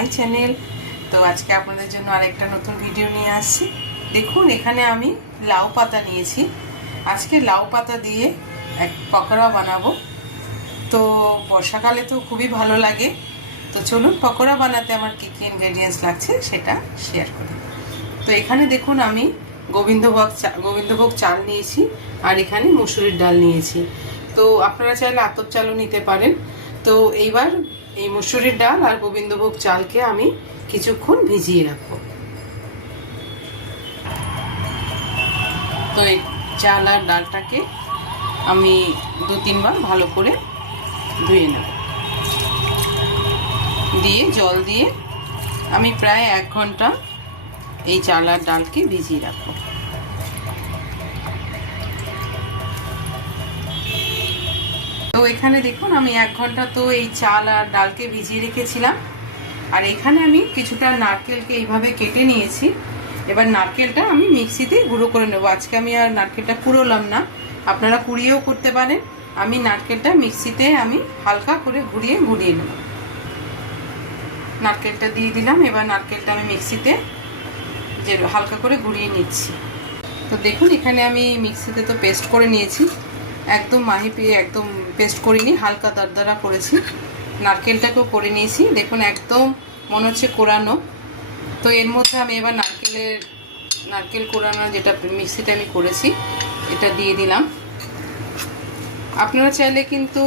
My channel. তো আজকে আপনাদের জন্য আরেকটা নতুন ভিডিও নিয়ে আসছি। দেখুন এখানে আমি লাউ পাতা নিয়েছি। আজকে লাউ পাতা দিয়ে এক পকোড়া বানাবো। তো বর্ষাকালে তো খুবই ভালো লাগে। তো চলুন পকোড়া বানাতে আমার কী কী ইনগ্রেডিয়েন্টস লাগছে সেটা শেয়ার করি। তো এখানে দেখুন আমি গোবিন্দভোগ চাল নিয়েছি, আর এখানে মুসুরির ডাল নিয়েছি। তো আপনারা চাইলে আতপ চালও নিতে পারেন। তো এইবার এই মুসুরির ডাল আর গোবিন্দভোগ চালকে আমি কিছুক্ষণ ভিজিয়ে রাখবো। তো এই চাল আর ডালটাকে আমি 2-3 বার ভালো করে ধুয়ে নেব, দিয়ে জল দিয়ে আমি প্রায় 1 ঘন্টা এই চাল আর ডালকে ভিজিয়ে রাখবো। তো এখানে দেখুন আমি 1 ঘন্টা তো এই চাল আর ডালকে ভিজিয়ে রেখেছিলাম। আর এখানে আমি কিছুটা নারকেলকে এইভাবে কেটে নিয়েছি। এবার নারকেলটা আমি মিক্সিতে গুঁড়ো করে নেব। আজকে আমি আর নারকেলটা কুড়োলাম না, আপনারা কুড়িয়েও করতে পারেন। আমি নারকেলটা মিক্সিতে আমি হালকা করে ঘুরিয়ে নেব। নারকেলটা দিয়ে দিলাম। এবার নারকেলটা আমি মিক্সিতে যে হালকা করে ঘুরিয়ে নিচ্ছি। তো দেখুন এখানে আমি মিক্সিতে তো পেস্ট করে নিয়েছি, একদম একদম পেস্ট করিনি, হালকা দরদরা করেছি। নারকেলটাকেও করে নিয়েছি, দেখুন একদম মনে হচ্ছে কোরানো। তো এর মধ্যে আমি এবার নারকেল কোরানো যেটা মিক্সিতে আমি করেছি এটা দিয়ে দিলাম। আপনারা চাইলে কিন্তু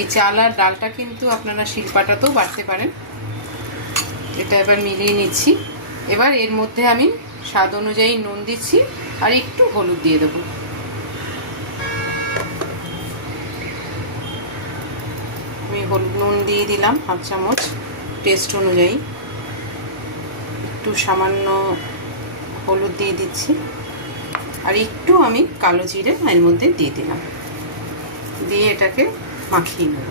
এই চাল আর ডালটা কিন্তু আপনারা শিলপাটাতেও বাটতে পারেন। এটা এবার মিলিয়ে নিচ্ছি। এবার এর মধ্যে আমি স্বাদ অনুযায়ী নুন দিচ্ছি, আর একটু হলুদ দিয়ে দেবো। আমি নুন দিয়ে দিলাম 1/2 চামচ টেস্ট অনুযায়ী। একটু সামান্য হলুদ দিয়ে দিচ্ছি, আর একটু আমি কালো জিরে এর মধ্যে দিয়ে দিলাম, দিয়ে এটাকে মাখিয়ে নেব।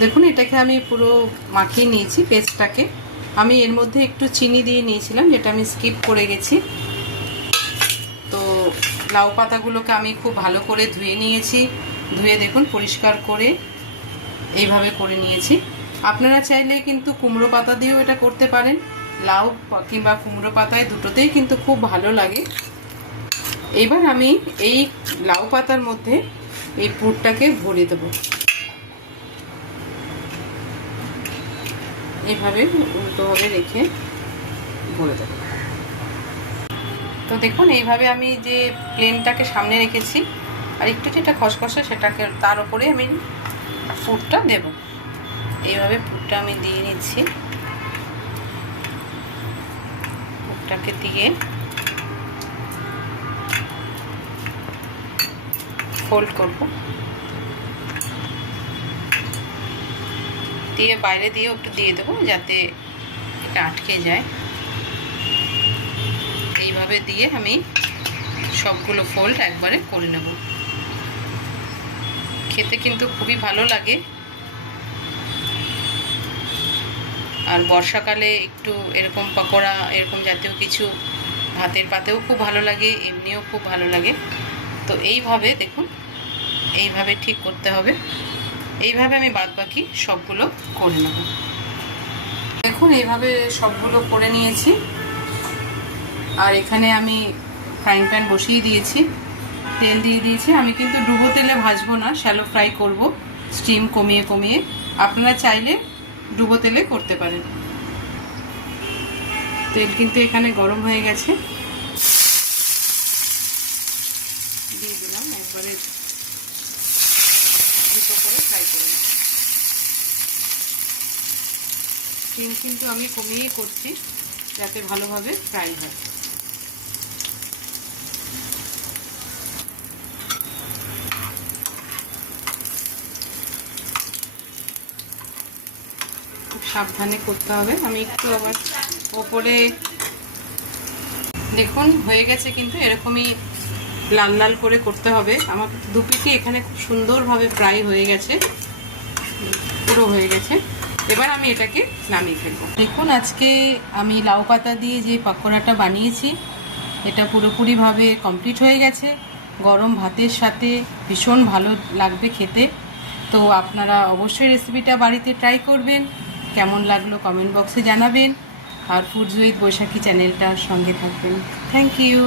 দেখুন এটাকে আমি পুরো মাখিয়ে নিয়েছি পেস্টটাকে। আমি এর মধ্যে একটু চিনি দিয়ে নিয়েছিলাম, যেটা আমি স্কিপ করে গেছি। তো লাউ পাতাগুলোকে আমি খুব ভালো করে ধুয়ে নিয়েছি। ধুয়ে দেখুন পরিষ্কার করে এইভাবে করে নিয়েছি। আপনারা চাইলে কিন্তু কুমড়ো পাতা দিয়েও এটা করতে পারেন। লাউ কিংবা কুমড়ো পাতায় দুটোতেই কিন্তু খুব ভালো লাগে। এবার আমি এই লাউ পাতার মধ্যে এই পুরটাকে ভরে দেবো। এইভাবে উল্টোভাবে রেখে ভরে দেবো। তো দেখুন এইভাবে আমি যে প্লেনটাকে সামনে রেখেছি, আর একটু যেটা খসখসে সেটাকে তার উপরে আমি পুরটা দেব। এইভাবে পুরটা আমি দিয়ে নিচ্ছি। পুরটাকে দিয়ে ফোল্ড করব, দিয়ে বাইরে দিয়েও একটু দিয়ে দেবো যাতে এটা আটকে যায়। এইভাবে দিয়ে আমি সবগুলো ফোল্ড একবারে করে নেব। খেতে কিন্তু খুবই ভালো লাগে। আর বর্ষাকালে একটু এরকম পকোড়া এরকম জাতীয় কিছু ভাতের পাতেও খুব ভালো লাগে, এমনিও খুব ভালো লাগে। তো এইভাবে দেখুন, এইভাবে ঠিক করতে হবে। এইভাবে আমি বাদবাকি সবগুলো করে নেব। দেখুন এইভাবে সবগুলো করে নিয়েছি। আর এখানে আমি ফ্রাইং প্যান বসিয়ে দিয়েছি, তেল দিয়ে দিয়েছি। আমি কিন্তু ডুবো তেলে ভাজবো না, শ্যালো ফ্রাই করব, স্টিম কমিয়ে কমিয়ে। আপনারা চাইলে ডুবো তেলে করতে পারেন। তেল কিন্তু এখানে গরম হয়ে গেছে, দিয়ে দিলাম। একবারে দুটো করে ফ্রাই করে নিই। স্টিম কিন্তু আমি কমিয়ে করছি যাতে ভালোভাবে ফ্রাই হয়। খুব সাবধানে করতে হবে। আমি একটু আবার ওপরে দেখুন হয়ে গেছে, কিন্তু এরকমই লাল লাল করে করতে হবে। আমার দুপিটি এখানে খুব সুন্দরভাবে ফ্রাই হয়ে গেছে, পুরো হয়ে গেছে। এবার আমি এটাকে নামিয়ে ফেলবো। দেখুন আজকে আমি লাউ পাতা দিয়ে যে পকোড়াটা বানিয়েছি এটা পুরোপুরিভাবে কমপ্লিট হয়ে গেছে। গরম ভাতের সাথে ভীষণ ভালো লাগবে খেতে। তো আপনারা অবশ্যই রেসিপিটা বাড়িতে ট্রাই করবেন। কেমন লাগলো কমেন্ট বক্সে জানাবেন, আর ফুডস উইথ বৈশাখী চ্যানেলটার সঙ্গে থাকবেন। Thank you.